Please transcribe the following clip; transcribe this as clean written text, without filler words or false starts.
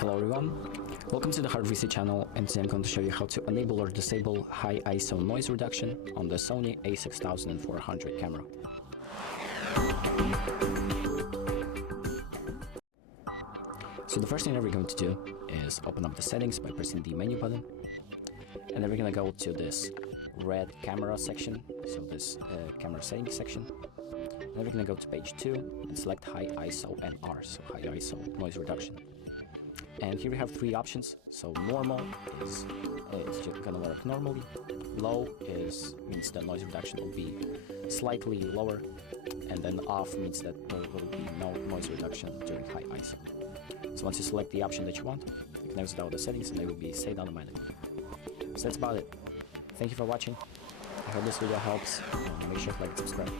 Hello everyone, welcome to the HardReset channel, and today I'm going to show you how to enable or disable high ISO noise reduction on the Sony A6400 camera. So the first thing that we're going to do is open up the settings by pressing the menu button, and then we're going to go to this red camera section, so this camera settings section. And then we're going to go to page 2 and select high ISO and R, so high ISO noise reduction. And here we have three options. So normal is it's just gonna work normally. Low means the noise reduction will be slightly lower, and then off means that there will be no noise reduction during high ISO. So once you select the option that you want, you can exit out the settings and they will be saved automatically. So that's about it. Thank you for watching. I hope this video helps. Make sure to like and subscribe.